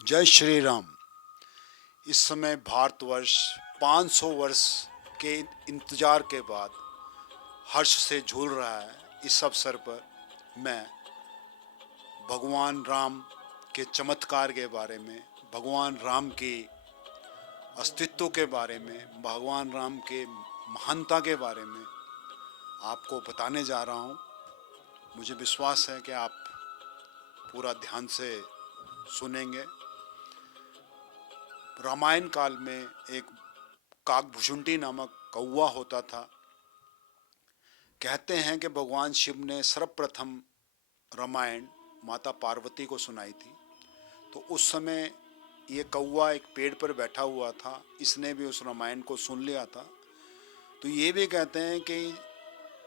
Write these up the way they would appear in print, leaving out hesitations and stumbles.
जय श्री राम। इस समय भारतवर्ष 500 वर्ष के इंतजार के बाद हर्ष से झूल रहा है। इस अवसर पर मैं भगवान राम के चमत्कार के बारे में, भगवान राम के अस्तित्व के बारे में, भगवान राम के महानता के बारे में आपको बताने जा रहा हूँ। मुझे विश्वास है कि आप पूरा ध्यान से सुनेंगे। रामायण काल में एक काकभुशुंडी नामक कौवा होता था। कहते हैं कि भगवान शिव ने सर्वप्रथम रामायण माता पार्वती को सुनाई थी। तो उस समय ये कौवा एक पेड़ पर बैठा हुआ था, इसने भी उस रामायण को सुन लिया था। तो ये भी कहते हैं कि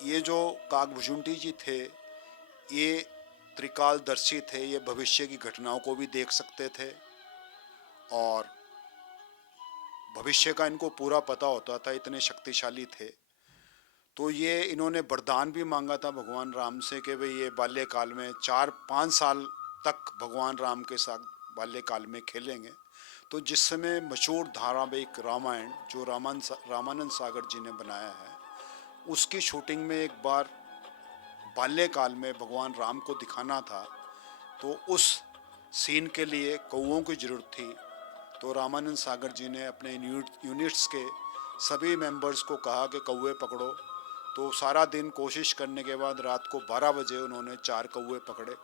ये जो काकभुशुंडी जी थे, ये त्रिकालदर्शी थे, ये भविष्य की घटनाओं को भी देख सकते थे और भविष्य का इनको पूरा पता होता था, इतने शक्तिशाली थे। तो ये इन्होंने वरदान भी मांगा था भगवान राम से कि भाई ये बाल्यकाल में 4-5 साल तक भगवान राम के साथ बाल्यकाल में खेलेंगे। तो जिस समय मशहूर धारावाहिक रामायण जो रामानंद सागर जी ने बनाया है, उसकी शूटिंग में एक बार बाल्यकाल में भगवान राम को दिखाना था। तो उस सीन के लिए कौवों की ज़रूरत थी। तो रामानंद सागर जी ने अपने यूनिट्स के सभी मेंबर्स को कहा कि कौवे पकड़ो। तो सारा दिन कोशिश करने के बाद रात को 12 बजे उन्होंने 4 कौवे पकड़े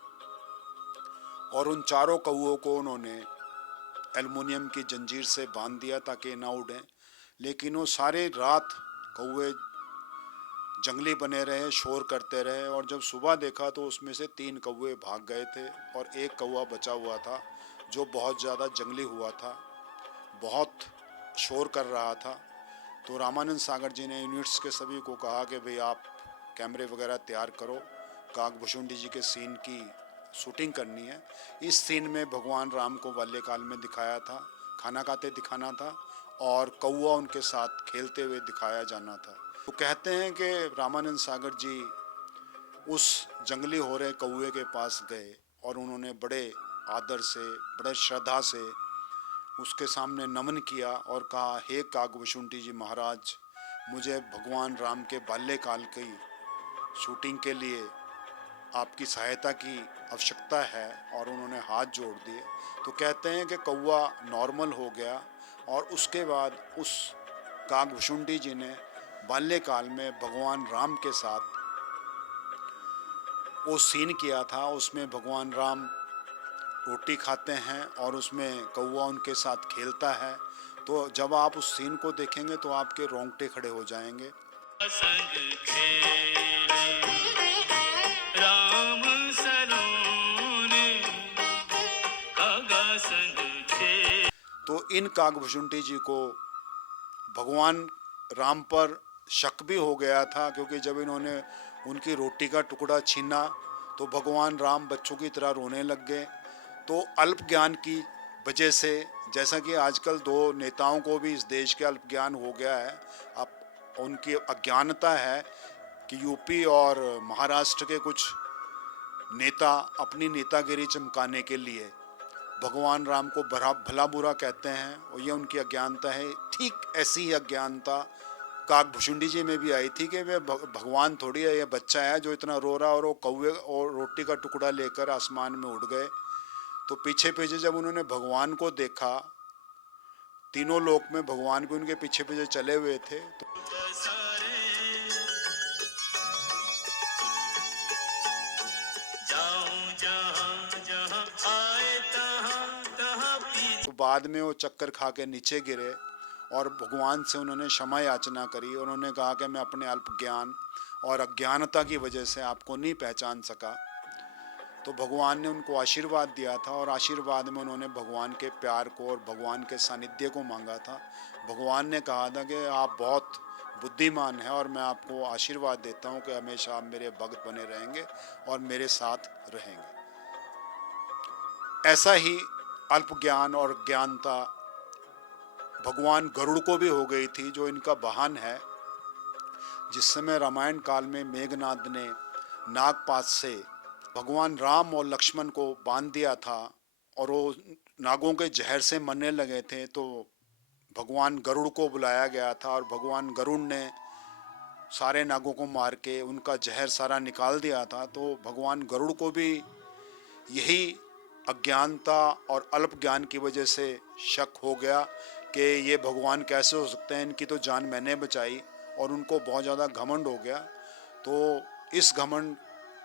और उन चारों कौवों को उन्होंने एल्युमिनियम की जंजीर से बांध दिया ताकि ना उड़ें। लेकिन वो सारे रात कौवे जंगली बने रहे, शोर करते रहे और जब सुबह देखा तो उसमें से 3 कौवे भाग गए थे और एक कौवा बचा हुआ था जो बहुत ज़्यादा जंगली हुआ था, बहुत शोर कर रहा था। तो रामानंद सागर जी ने यूनिट्स के सभी को कहा कि भाई आप कैमरे वगैरह तैयार करो, काकभुशुंडी जी के सीन की शूटिंग करनी है। इस सीन में भगवान राम को बाल्यकाल में दिखाया था, खाना खाते दिखाना था और कौवा उनके साथ खेलते हुए दिखाया जाना था। तो कहते हैं कि रामानंद सागर जी उस जंगली हो रहे कौवे के पास गए और उन्होंने बड़े आदर से, बड़े श्रद्धा से उसके सामने नमन किया और कहा, हे काकभुशुंडी जी महाराज, मुझे भगवान राम के बाल्यकाल की शूटिंग के लिए आपकी सहायता की आवश्यकता है। और उन्होंने हाथ जोड़ दिए। तो कहते हैं कि कौवा नॉर्मल हो गया और उसके बाद उस काकभुशुंडी जी ने बाल्यकाल में भगवान राम के साथ वो सीन किया था। उसमें भगवान राम रोटी खाते हैं और उसमें कौवा उनके साथ खेलता है। तो जब आप उस सीन को देखेंगे तो आपके रोंगटे खड़े हो जाएंगे। संग खेले राम सलोने कागा संग खेले। तो इन काकभुशुंडी जी को भगवान राम पर शक भी हो गया था, क्योंकि जब इन्होंने उनकी रोटी का टुकड़ा छीना तो भगवान राम बच्चों की तरह रोने लग गए। तो अल्प ज्ञान की वजह से, जैसा कि आजकल 2 नेताओं को भी इस देश के अल्प ज्ञान हो गया है, अब उनकी अज्ञानता है कि यूपी और महाराष्ट्र के कुछ नेता अपनी नेतागिरी चमकाने के लिए भगवान राम को भला बुरा कहते हैं और ये उनकी अज्ञानता है। ठीक ऐसी ही अज्ञानता काकभुशुंडी जी में भी आई थी कि वे भगवान थोड़ी है, ये बच्चा है जो इतना रो रहा, और वो कौवे और रोटी का टुकड़ा लेकर आसमान में उड़ गए। तो पीछे पीछे जब उन्होंने भगवान को देखा, तीनों लोक में भगवान भी उनके पीछे पीछे चले हुए थे। तो बाद में वो चक्कर खा के नीचे गिरे और भगवान से उन्होंने क्षमा याचना करी। उन्होंने कहा कि मैं अपने अल्प ज्ञान और अज्ञानता की वजह से आपको नहीं पहचान सका। तो भगवान ने उनको आशीर्वाद दिया था और आशीर्वाद में उन्होंने भगवान के प्यार को और भगवान के सानिध्य को मांगा था। भगवान ने कहा था कि आप बहुत बुद्धिमान हैं और मैं आपको आशीर्वाद देता हूं कि हमेशा आप मेरे भक्त बने रहेंगे और मेरे साथ रहेंगे। ऐसा ही अल्प ज्ञान और ज्ञानता भगवान गरुड़ को भी हो गई थी, जो इनका वाहन है। जिस समय रामायण काल में मेघनाद ने नागपाश से भगवान राम और लक्ष्मण को बांध दिया था और वो नागों के जहर से मरने लगे थे, तो भगवान गरुड़ को बुलाया गया था और भगवान गरुड़ ने सारे नागों को मार के उनका जहर सारा निकाल दिया था। तो भगवान गरुड़ को भी यही अज्ञानता और अल्प ज्ञान की वजह से शक हो गया कि ये भगवान कैसे हो सकते हैं, इनकी तो जान मैंने बचाई, और उनको बहुत ज़्यादा घमंड हो गया। तो इस घमंड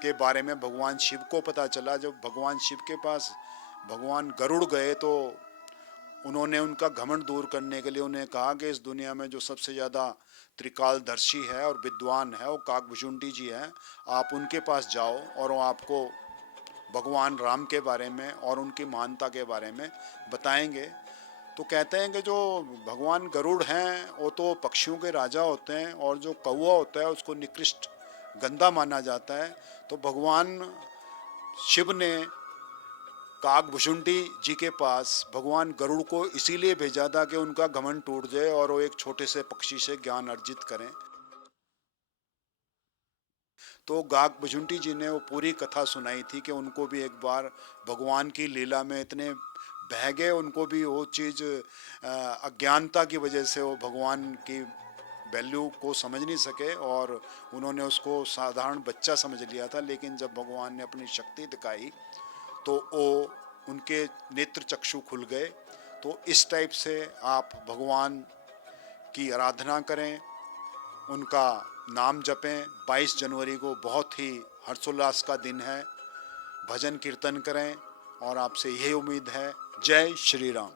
के बारे में भगवान शिव को पता चला। जब भगवान शिव के पास भगवान गरुड़ गए तो उन्होंने उनका घमंड दूर करने के लिए उन्हें कहा कि इस दुनिया में जो सबसे ज़्यादा त्रिकालदर्शी है और विद्वान है वो काकभुजुंडी जी हैं, आप उनके पास जाओ और वो आपको भगवान राम के बारे में और उनकी महानता के बारे में बताएंगे। तो कहते हैं कि जो भगवान गरुड़ हैं वो तो पक्षियों के राजा होते हैं, और जो कौवा होता है उसको निकृष्ट गंदा माना जाता है। तो भगवान शिव ने काकभुजुंडी जी के पास भगवान गरुड़ को इसीलिए भेजा था कि उनका घमंड टूट जाए और वो एक छोटे से पक्षी से ज्ञान अर्जित करें। तो काकभुजुंडी जी ने वो पूरी कथा सुनाई थी कि उनको भी एक बार भगवान की लीला में इतने बह गए, उनको भी वो चीज़ अज्ञानता की वजह से वो भगवान की वैल्यू को समझ नहीं सके और उन्होंने उसको साधारण बच्चा समझ लिया था। लेकिन जब भगवान ने अपनी शक्ति दिखाई तो वो उनके नेत्र चक्षु खुल गए। तो इस टाइप से आप भगवान की आराधना करें, उनका नाम जपें। 22 जनवरी को बहुत ही हर्षोल्लास का दिन है, भजन कीर्तन करें और आपसे यही उम्मीद है। जय श्री राम।